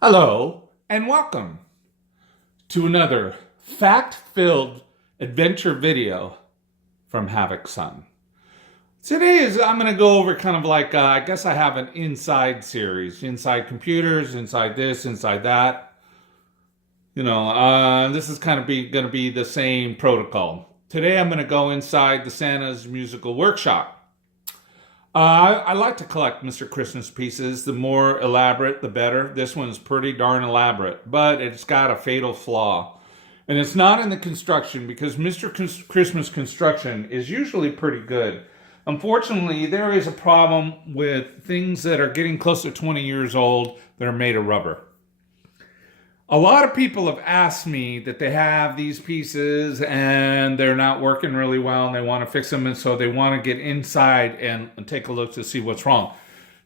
Hello and welcome to another fact-filled adventure video from Havoc Son. Today I'm going to go over kind of like, I guess I have an inside series. Inside computers, inside this, inside that. This is kind of going to be the same protocol. Today I'm going to go inside the Santa's Musical Workshop. I like to collect Mr. Christmas pieces. The more elaborate, the better. This one's pretty darn elaborate, but it's got a fatal flaw. And it's not in the construction, because Mr. Christmas construction is usually pretty good. Unfortunately, there is a problem with things that are getting close to 20 years old that are made of rubber. A lot of people have asked me that they have these pieces and they're not working really well and they want to fix them, and so they want to get inside and take a look to see what's wrong.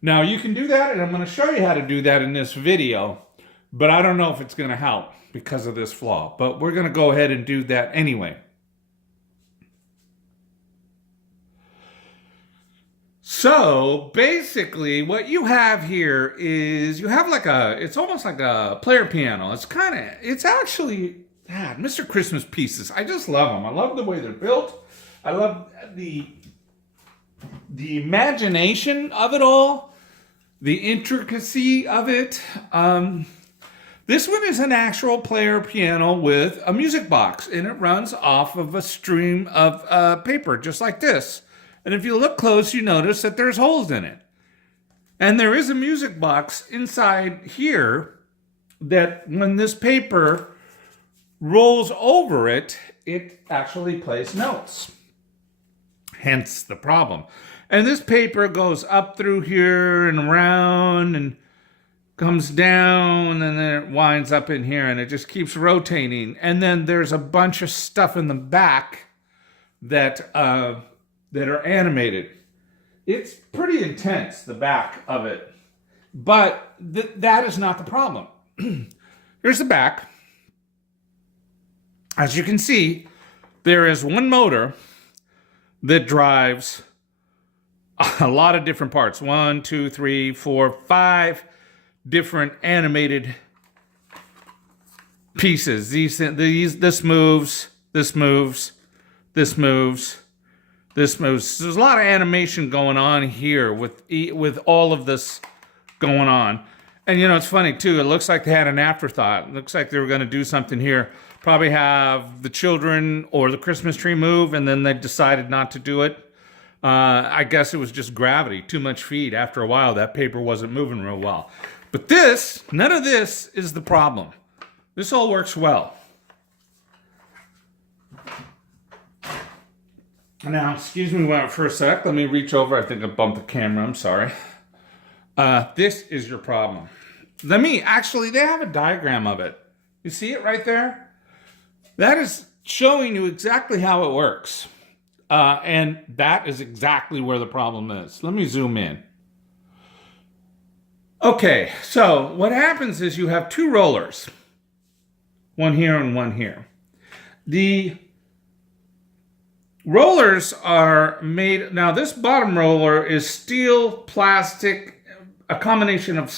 Now, you can do that, and I'm going to show you how to do that in this video, but I don't know if it's going to help because of this flaw. But we're going to go ahead and do that anyway. So basically what you have here is you have it's almost like a player piano. It's actually, Mr. Christmas pieces. I just love them. I love the way they're built. I love the imagination of it all, the intricacy of it. This one is an actual player piano with a music box, and it runs off of a stream of paper, just like this. And if you look close, you notice that there's holes in it. And there is a music box inside here that when this paper rolls over it, it actually plays notes. Hence the problem. And this paper goes up through here and around and comes down, and then it winds up in here, and it just keeps rotating. And then there's a bunch of stuff in the back that are animated. It's pretty intense, the back of it. But that is not the problem. Here's the back. As you can see, there is one motor that drives a lot of different parts. 1, 2, 3, 4, 5 different animated pieces. This moves, this moves, this moves. This moves. There's a lot of animation going on here with all of this going on. And it's funny too. It looks like they had an afterthought. It looks like they were going to do something here. Probably have the children or the Christmas tree move, and then they decided not to do it. I guess it was just gravity, too much feed. After a while, that paper wasn't moving real well. But none of this is the problem. This all works well. Now, excuse me for a sec. Let me reach over. I think I bumped the camera. I'm sorry. This is your problem. They have a diagram of it. You see it right there? That is showing you exactly how it works. And that is exactly where the problem is. Let me zoom in. Okay, so what happens is you have two rollers. One here and one here. The rollers are made, now this bottom roller is steel, plastic, a combination of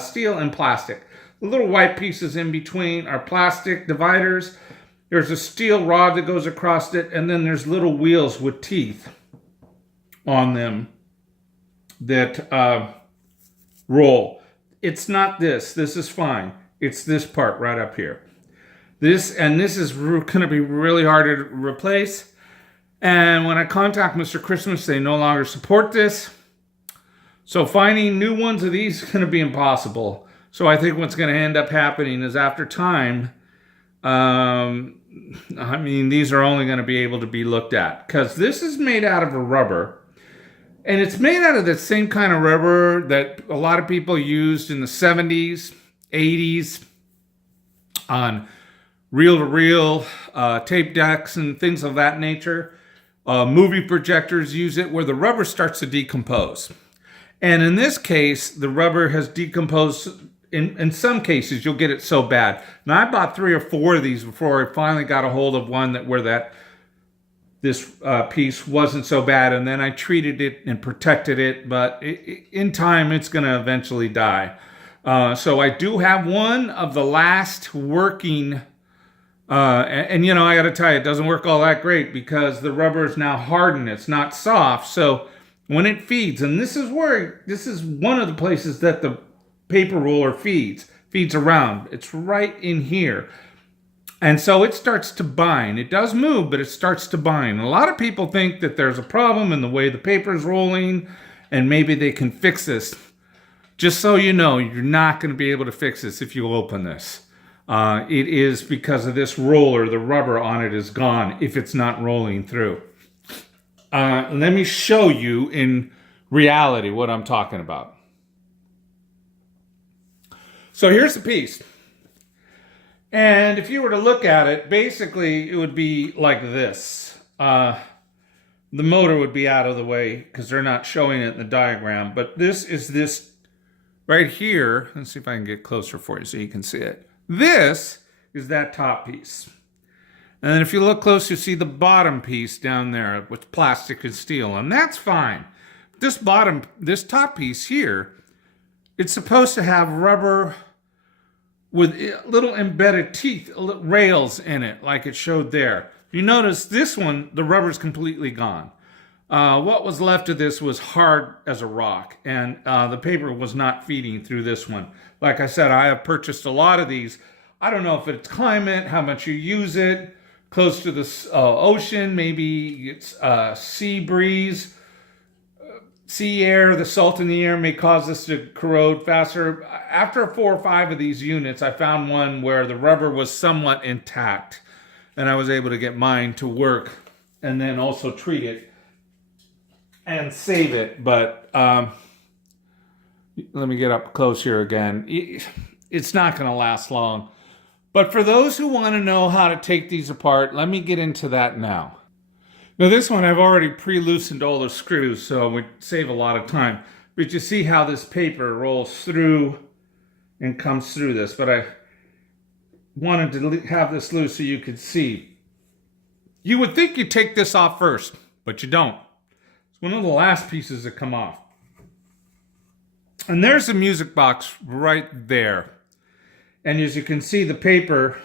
steel and plastic. The little white pieces in between are plastic dividers. There's a steel rod that goes across it, and then there's little wheels with teeth on them that roll. It's not this. This is fine. It's this part right up here. This is going to be really hard to replace. And when I contact Mr. Christmas, they no longer support this. So finding new ones of these is going to be impossible. So I think what's going to end up happening is after time, these are only going to be able to be looked at. Because this is made out of a rubber. And it's made out of the same kind of rubber that a lot of people used in the 70s, 80s, on reel-to-reel tape decks and things of that nature. Movie projectors use it, where the rubber starts to decompose. And in this case, the rubber has decomposed. In some cases, you'll get it so bad. Now, I bought 3 or 4 of these before I finally got a hold of one where this piece wasn't so bad, and then I treated it and protected it, but in time, it's going to eventually die. So I do have one of the last working, and you know, I got to tell you, it doesn't work all that great because the rubber is now hardened. It's not soft. So when it feeds, and this is one of the places that the paper roller feeds around. It's right in here. And so it starts to bind. It does move, but it starts to bind. A lot of people think that there's a problem in the way the paper is rolling, and maybe they can fix this. Just so you know, you're not going to be able to fix this if you open this. It is because of this roller, the rubber on it is gone if it's not rolling through. Let me show you in reality what I'm talking about. So here's the piece. And if you were to look at it, basically it would be like this. The motor would be out of the way because they're not showing it in the diagram. But this is this right here. Let's see if I can get closer for you so you can see it. This is that top piece. And then if you look close, you see the bottom piece down there with plastic and steel. And that's fine. This top piece here, it's supposed to have rubber with little embedded teeth, rails in it, like it showed there. You notice this one, the rubber's completely gone. What was left of this was hard as a rock, and the paper was not feeding through this one. Like I said, I have purchased a lot of these. I don't know if it's climate, how much you use it, close to the ocean, maybe it's sea breeze, sea air, the salt in the air may cause this to corrode faster. After 4 or 5 of these units, I found one where the rubber was somewhat intact, and I was able to get mine to work and then also treat it and save it. But let me get up close here again. It's not going to last long. But for those who want to know how to take these apart, let me get into that now. Now this one I've already pre-loosened all the screws, so it would save a lot of time. But you see how this paper rolls through and comes through this. But I wanted to have this loose so you could see. You would think you'd take this off first, but you don't. It's one of the last pieces that come off. And there's the music box right there. And as you can see, the paper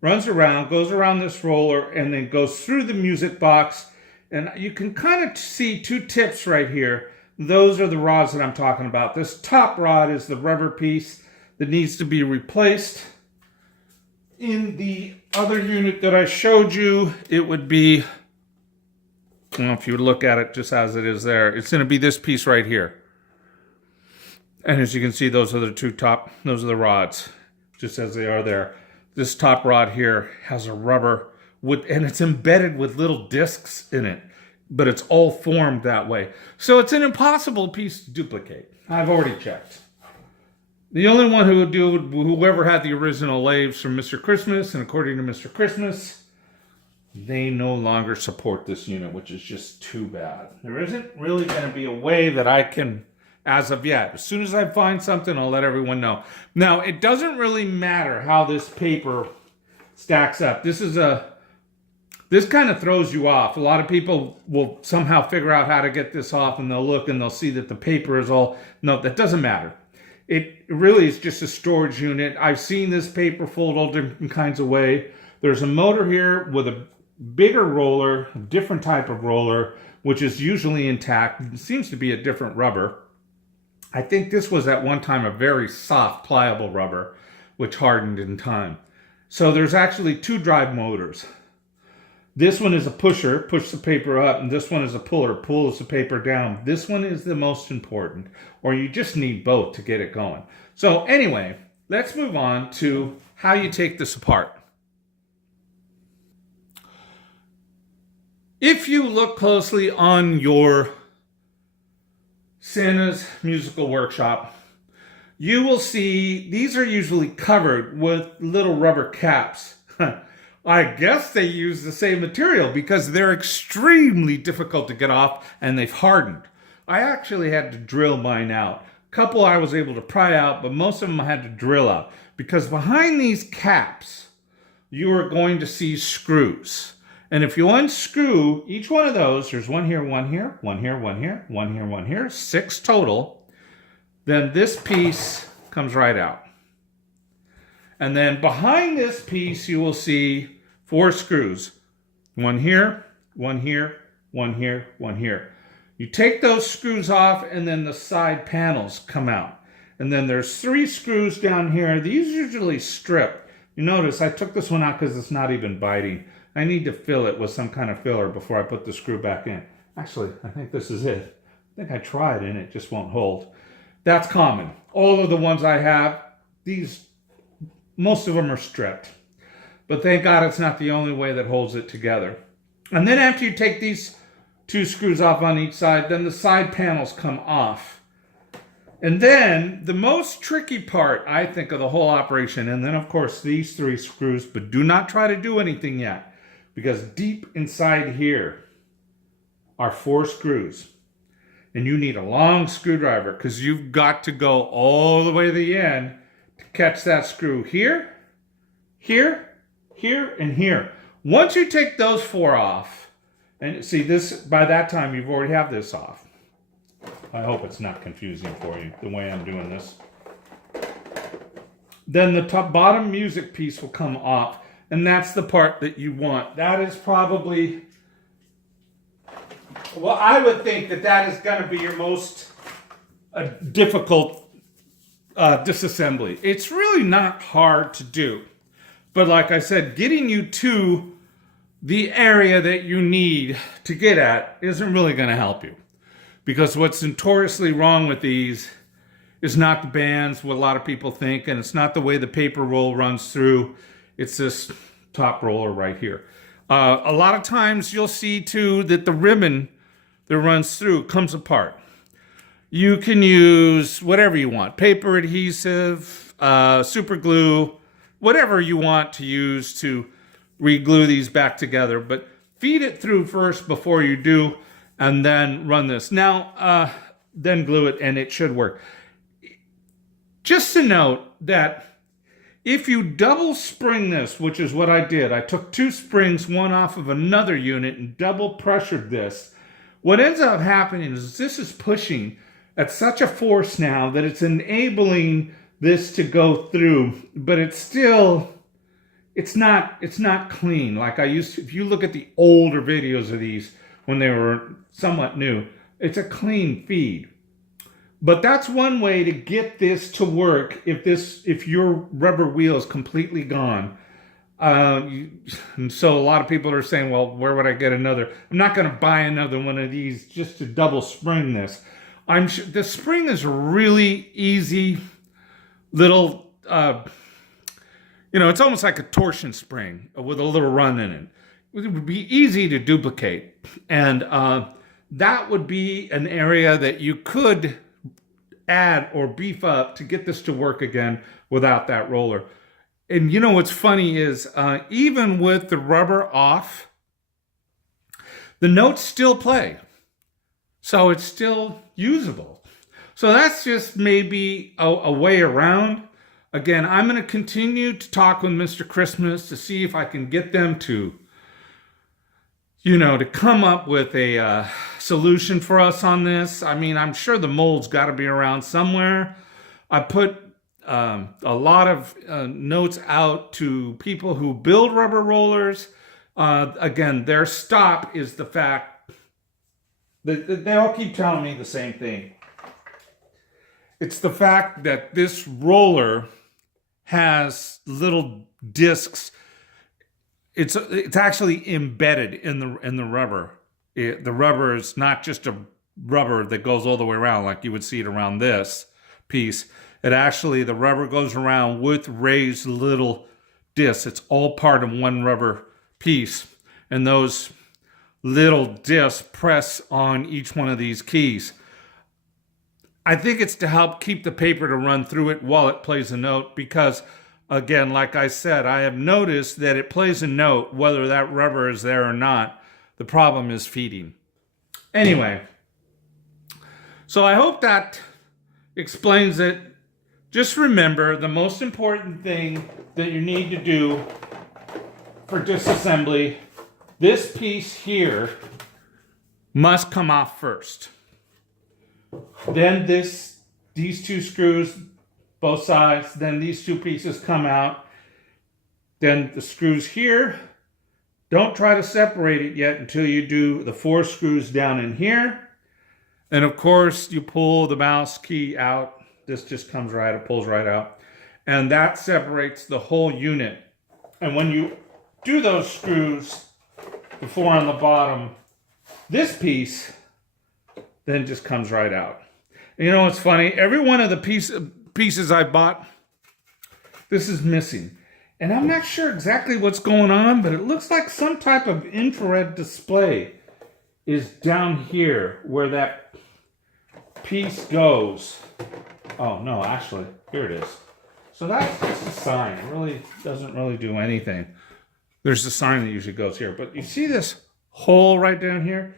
runs around, goes around this roller, and then goes through the music box. And you can kind of see 2 tips right here. Those are the rods that I'm talking about. This top rod is the rubber piece that needs to be replaced. In the other unit that I showed you, it would be, well, if you look at it just as it is there, it's going to be this piece right here. And as you can see, those are the rods, just as they are there. This top rod here has a rubber and it's embedded with little discs in it, but it's all formed that way. So it's an impossible piece to duplicate. I've already checked. The only one who would do it, whoever had the original lathes from Mr. Christmas, and according to Mr. Christmas, they no longer support this unit, which is just too bad. There isn't really going to be a way that I can, as of yet. As soon as I find something, I'll let everyone know. Now, it doesn't really matter how this paper stacks up. This kind of throws you off. A lot of people will somehow figure out how to get this off, and they'll look and they'll see that the paper is all... No, that doesn't matter. It really is just a storage unit. I've seen this paper fold all different kinds of way. There's a motor here with a bigger roller, a different type of roller, which is usually intact. It seems to be a different rubber. I think this was at one time a very soft, pliable rubber, which hardened in time. So there's actually 2 drive motors. This one is a pusher, push the paper up, and this one is a puller, pulls the paper down. This one is the most important, or you just need both to get it going. So anyway, let's move on to how you take this apart. If you look closely on your Santa's Musical Workshop, you will see these are usually covered with little rubber caps. I guess they use the same material because they're extremely difficult to get off and they've hardened. I actually had to drill mine out. A couple I was able to pry out, but most of them I had to drill out because behind these caps, you are going to see screws. And if you unscrew each one of those, there's one here, one here, one here, one here, one here, one here, 6 total. Then this piece comes right out. And then behind this piece, you will see 4 screws. One here, one here, one here, one here. You take those screws off and then the side panels come out. And then there's 3 screws down here. These usually strip. You notice I took this one out because it's not even biting. I need to fill it with some kind of filler before I put the screw back in. Actually, I think this is it. I think I tried and it just won't hold. That's common. All of the ones I have, most of them are stripped. But thank God it's not the only way that holds it together. And then after you take these 2 screws off on each side, then the side panels come off. And then the most tricky part, I think, of the whole operation, and then of course these 3 screws, but do not try to do anything yet, because deep inside here are 4 screws. And you need a long screwdriver because you've got to go all the way to the end to catch that screw here, here, here, and here. Once you take those 4 off, and see this, by that time you've already have this off. I hope it's not confusing for you the way I'm doing this. Then the bottom music piece will come off, and that's the part that you want. That is probably, well, I would think that is going to be your most difficult disassembly. It's really not hard to do. But like I said, getting you to the area that you need to get at isn't really going to help you. Because what's notoriously wrong with these is not the bands, what a lot of people think, and it's not the way the paper roll runs through. It's this top roller right here. A lot of times you'll see too that the ribbon that runs through comes apart. You can use whatever you want, paper adhesive, super glue, whatever you want to use to re-glue these back together, but feed it through first before you do, and then run this. Now, then glue it, and it should work. Just to note that if you double spring this, which is what I did, I took 2 springs, one off of another unit, and double pressured this. What ends up happening is this is pushing at such a force now that it's enabling this to go through, but it's still, it's not clean. Like I used to, if you look at the older videos of these when they were somewhat new, it's a clean feed. But that's one way to get this to work if your rubber wheel is completely gone. And so a lot of people are saying, well, where would I get another? I'm not going to buy another one of these just to double spring this. I'm sure the spring is a really easy little, it's almost like a torsion spring with a little run in it. It would be easy to duplicate. And that would be an area that you could add or beef up to get this to work again without that roller. And you know what's funny is even with the rubber off, the notes still play. So it's still usable. So that's just maybe a way around. Again, I'm going to continue to talk with Mr. Christmas to see if I can get them to, to come up with a solution for us on this. I mean, I'm sure the mold's got to be around somewhere. I put a lot of notes out to people who build rubber rollers. Again, their stop is the fact that they all keep telling me the same thing. It's the fact that this roller has little discs. It's actually embedded in the rubber. The rubber is not just a rubber that goes all the way around like you would see it around this piece. The rubber goes around with raised little discs. It's all part of one rubber piece. And those little discs press on each one of these keys. I think it's to help keep the paper to run through it while it plays a note because, again, like I said, I have noticed that it plays a note whether that rubber is there or not. The problem is feeding. Anyway, so I hope that explains it. Just remember, the most important thing that you need to do for disassembly, this piece here must come off first. Then these 2 screws both sides. Then these two pieces come out. Then the screws here. Don't try to separate it yet until you do the 4 screws down in here. And of course, you pull the mouse key out. This just comes right, it pulls right out. And that separates the whole unit. And when you do those screws, the 4 on the bottom, this piece then just comes right out. And you know what's funny? Every one of the pieces I bought, this is missing. And I'm not sure exactly what's going on, but it looks like some type of infrared display is down here where that piece goes. Oh, no, actually, here it is. So that's just a sign. It really doesn't really do anything. There's a sign that usually goes here. But you see this hole right down here?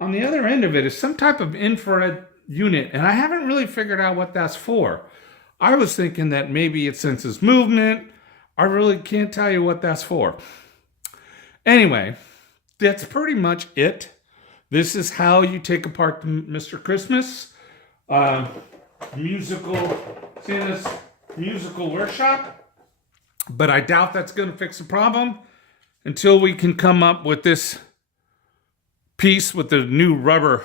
On the other end of it is some type of infrared unit, and I haven't really figured out what that's for. I was thinking that maybe it senses movement. I really can't tell you what that's for. Anyway, that's pretty much it. This is how you take apart the Mr. Christmas musical workshop. But I doubt that's going to fix the problem until we can come up with this piece with the new rubber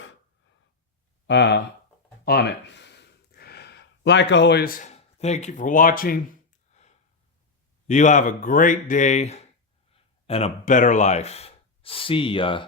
on it. Like always, thank you for watching. You have a great day and a better life. See ya.